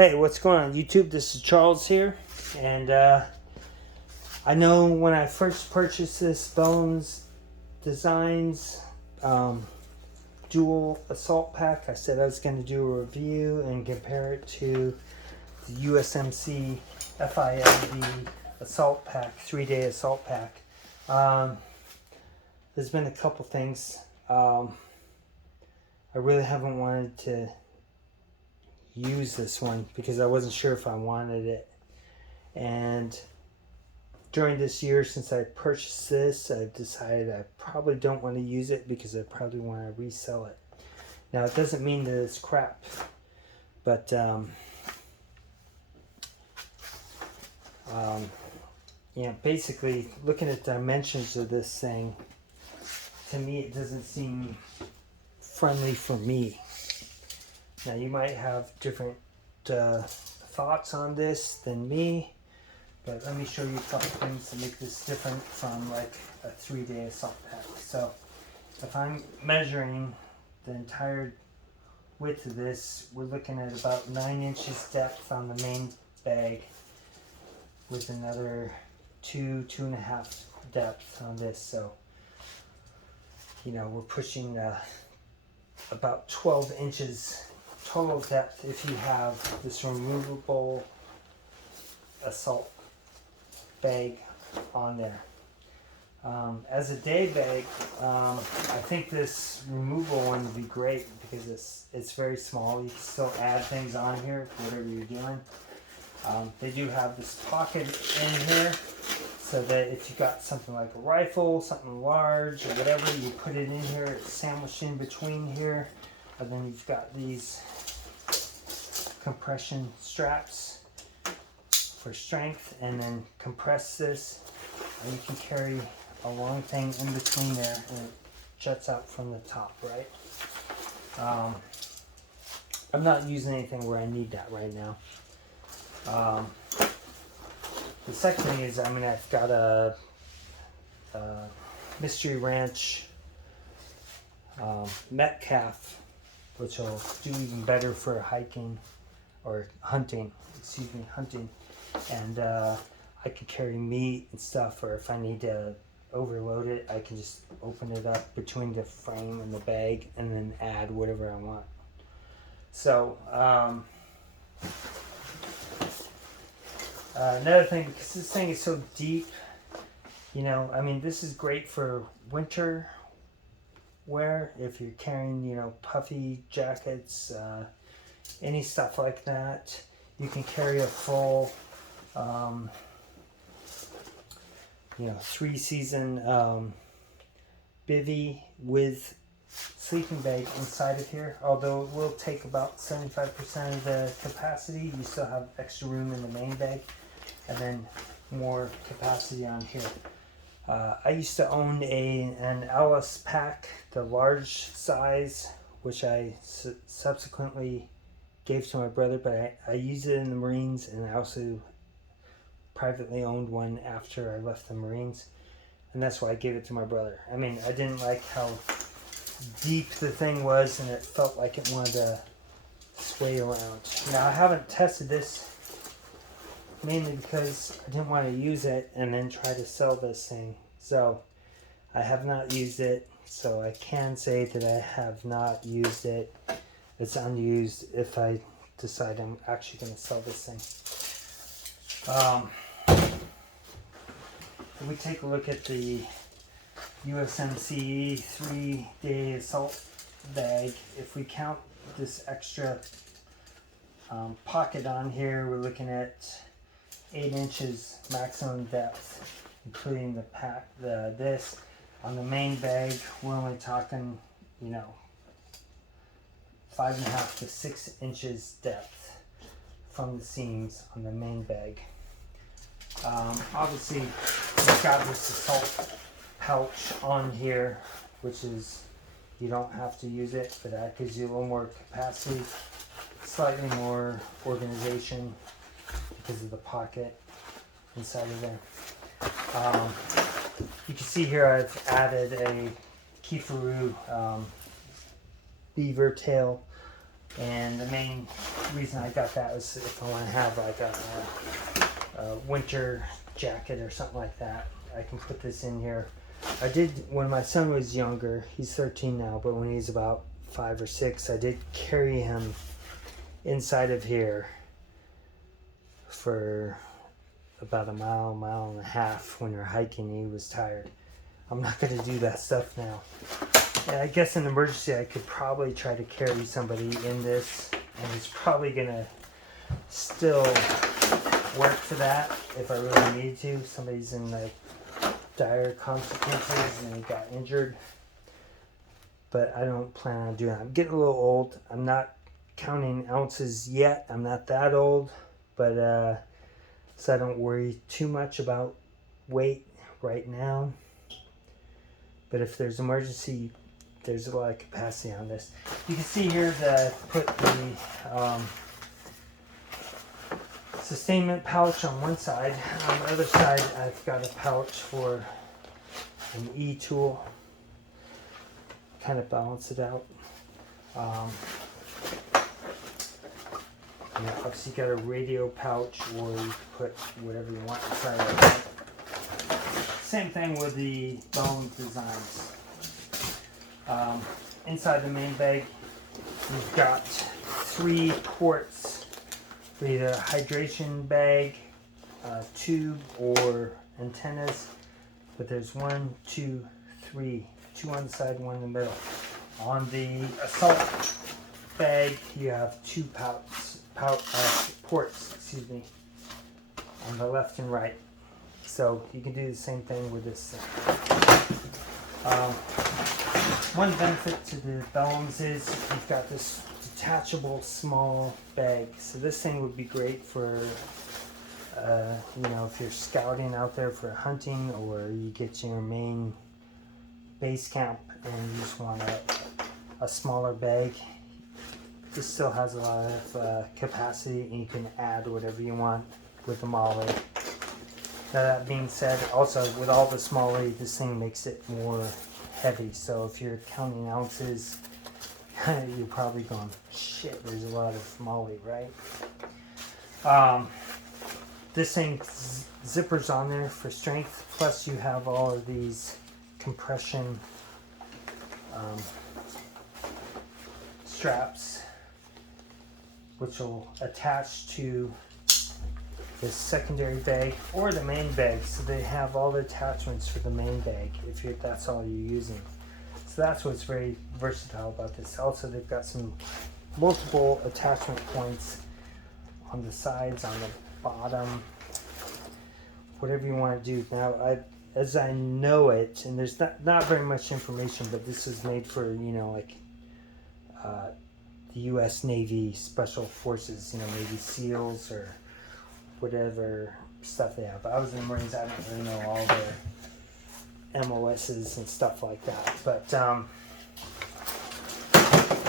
Hey, what's going on YouTube? This is Charles here, and I know when I first purchased this Bellum Designs dual assault pack, I said I was going to do a review and compare it to the USMC FILBE assault pack, 3-day assault pack. There's been a couple things. I really haven't wanted to use this one because I wasn't sure if I wanted it, and during this year since I purchased this, I've decided I probably don't want to use it because I probably want to resell it. Now it doesn't mean that it's crap, but yeah, basically looking at the dimensions of this thing, to me it doesn't seem friendly for me. Now you might have different thoughts on this than me, but let me show you a couple things to make this different from like a 3-day assault pack. So if I'm measuring the entire width of this, we're looking at about 9 inches depth on the main bag, with another 2.5 depth on this. So you know, we're pushing about 12 inches total depth if you have this removable assault bag on there. As a day bag, I think this removable one would be great because it's very small. You can still add things on here, whatever you're doing. They do have this pocket in here, so that if you got something like a rifle, something large or whatever, you put it in here. It's sandwiched in between here, and then you've got these compression straps for strength, and then compress this, and you can carry a long thing in between there, and it juts out from the top, right? I'm not using anything where I need that right now. The second thing is, I mean, I've got a Mystery Ranch Metcalf, which will do even better for hiking or hunting, hunting. And I could carry meat and stuff, or if I need to overload it, I can just open it up between the frame and the bag and then add whatever I want. So another thing, because this thing is so deep, you know, I mean, this is great for winter wear if you're carrying, you know, puffy jackets, any stuff like that. You can carry a full you know, 3-season bivvy with sleeping bag inside of here. Although it will take about 75% of the capacity, you still have extra room in the main bag, and then more capacity on here. I used to own an LS pack, the large size, which I subsequently gave to my brother, but I used it in the Marines, and I also privately owned one after I left the Marines, and that's why I gave it to my brother. I mean, I didn't like how deep the thing was, and it felt like it wanted to sway around. Now, I haven't tested this, mainly because I didn't want to use it and then try to sell this thing. So I have not used it, so I can say that I have not used it. It's unused if I decide I'm actually going to sell this thing. If we take a look at the USMC 3-day assault bag, if we count this extra pocket on here, we're looking at 8 inches maximum depth, including the pack. This on the main bag, we're only talking, you know, 5.5 to 6 inches depth from the seams on the main bag. Obviously, we've got this assault pouch on here, which is, you don't have to use it, but that gives you a little more capacity, slightly more organization because of the pocket inside of there. You can see here I've added a Kifaru beaver tail And the main reason I got that was if I want to have like a winter jacket or something like that, I can put this in here. I did, when my son was younger, he's 13 now, but when he's about 5 or 6, I did carry him inside of here for about a mile and a half when we were hiking. He was tired. I'm not going to do that stuff now. And I guess in emergency I could probably try to carry somebody in this, and it's probably going to still work for that if I really need to. Somebody's in the dire consequences and they got injured. But I don't plan on doing that. I'm getting a little old. I'm not counting ounces yet. I'm not that old, but so I don't worry too much about weight right now. But if there's emergency, there's a lot of capacity on this. You can see here that I put the sustainment pouch on one side. On the other side, I've got a pouch for an E-tool. Kind of balance it out. And obviously you got a radio pouch, or you can put whatever you want inside of it. Same thing with the Bellum Designs. Inside the main bag, you've got 3 ports for either a hydration bag, tube, or antennas. But there's 1, 2, 3. 2 on the side, 1 in the middle. On the Assault bag, you have 2 ports, excuse me, on the left and right. So you can do the same thing with this thing. One benefit to the Bellums is you've got this detachable small bag. So this thing would be great for, you know, if you're scouting out there for hunting, or you get to your main base camp and you just want a smaller bag. This still has a lot of capacity, and you can add whatever you want with the MOLLE. Now that being said, also with all the smaller, this thing makes it more heavy. So if you're counting ounces, you're probably going, shit, there's a lot of MOLLE, right? This thing zippers on there for strength, plus you have all of these compression straps, which will attach to the secondary bag or the main bag. So they have all the attachments for the main bag if that's all you're using. So that's what's very versatile about this. Also, they've got some multiple attachment points on the sides, on the bottom, whatever you want to do. Now, as I know it, and there's not very much information, but this is made for, you know, like the U.S. Navy Special Forces, you know, Navy SEALs or whatever stuff they have. I was in the Marines. I don't really know all their MOSs and stuff like that. But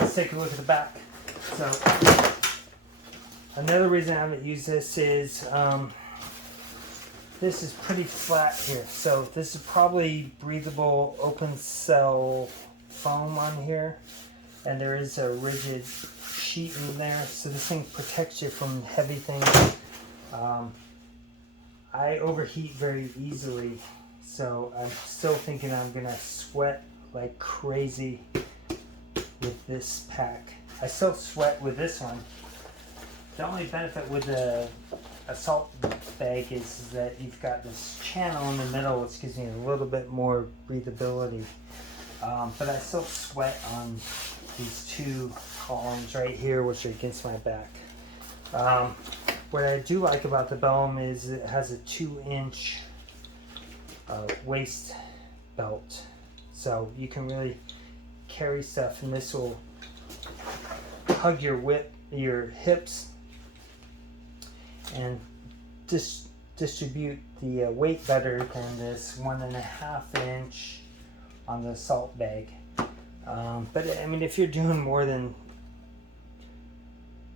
let's take a look at the back. So another reason I haven't used this is this is pretty flat here. So this is probably breathable open cell foam on here, and there is a rigid sheet in there. So this thing protects you from heavy things. I overheat very easily, so I'm still thinking I'm gonna sweat like crazy with this pack. I still sweat with this one. The only benefit with the Assault bag is that you've got this channel in the middle, which gives me a little bit more breathability. But I still sweat on these 2 columns right here, which are against my back. What I do like about the Bellum is it has a 2-inch waist belt, so you can really carry stuff, and this will hug your hips and distribute the weight better than this 1.5-inch on the Assault bag. But I mean, if you're doing more than,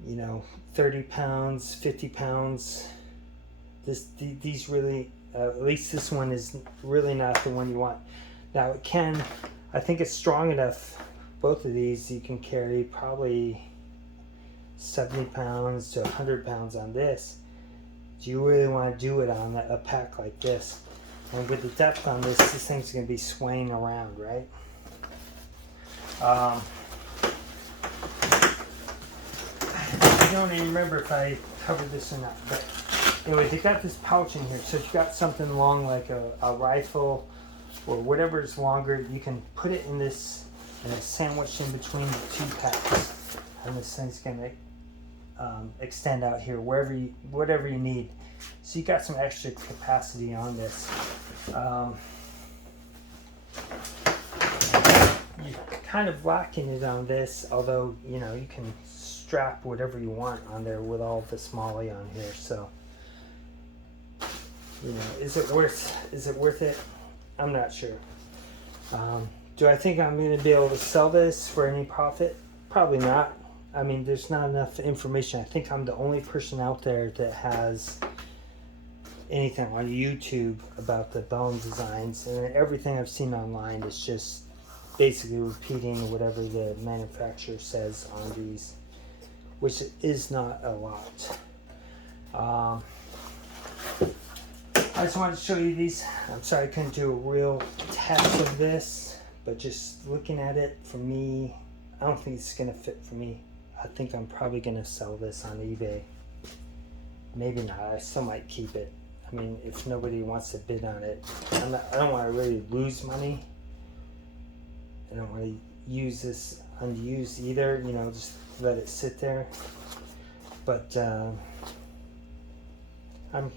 you know, 30 pounds, 50 pounds, these really, at least this one is really not the one you want. Now it can, I think it's strong enough, both of these, you can carry probably 70 pounds to 100 pounds on this. Do you really want to do it on a pack like this? And with the depth on this thing's going to be swaying around, right? I don't even remember if I covered this or not, but anyway, they got this pouch in here, so if you got something long like a rifle or whatever is longer, you can put it in this, and it's sandwiched in between the two packs, and this thing's gonna extend out here whatever you need. So you got some extra capacity on this. You're kind of lacking it on this, although you know you can strap whatever you want on there with all this MOLLE on here. So you know, is it worth it? I'm not sure. Do I think I'm going to be able to sell this for any profit? Probably not. I mean, there's not enough information. I think I'm the only person out there that has anything on YouTube about the Bellum Designs, and everything I've seen online is just basically repeating whatever the manufacturer says on these, which is not a lot. I just wanted to show you these. I'm sorry I couldn't do a real test of this, but just looking at it, for me, I don't think it's going to fit for me. I think I'm probably going to sell this on eBay. Maybe not. I still might keep it. I mean, if nobody wants to bid on it. I don't want to really lose money. I don't want to use this unused either, you know, just let it sit there. But I'm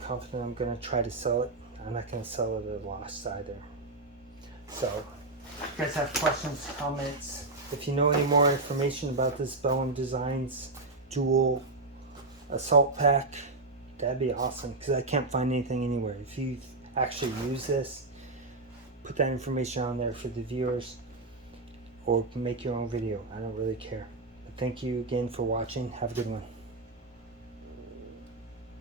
confident I'm going to try to sell it. I'm not going to sell it at a loss either. So, if you guys have questions, comments, if you know any more information about this Bellum Designs dual assault pack, that'd be awesome, because I can't find anything anywhere. If you actually use this, put that information on there for the viewers, or make your own video. I don't really care. But thank you again for watching. Have a good one.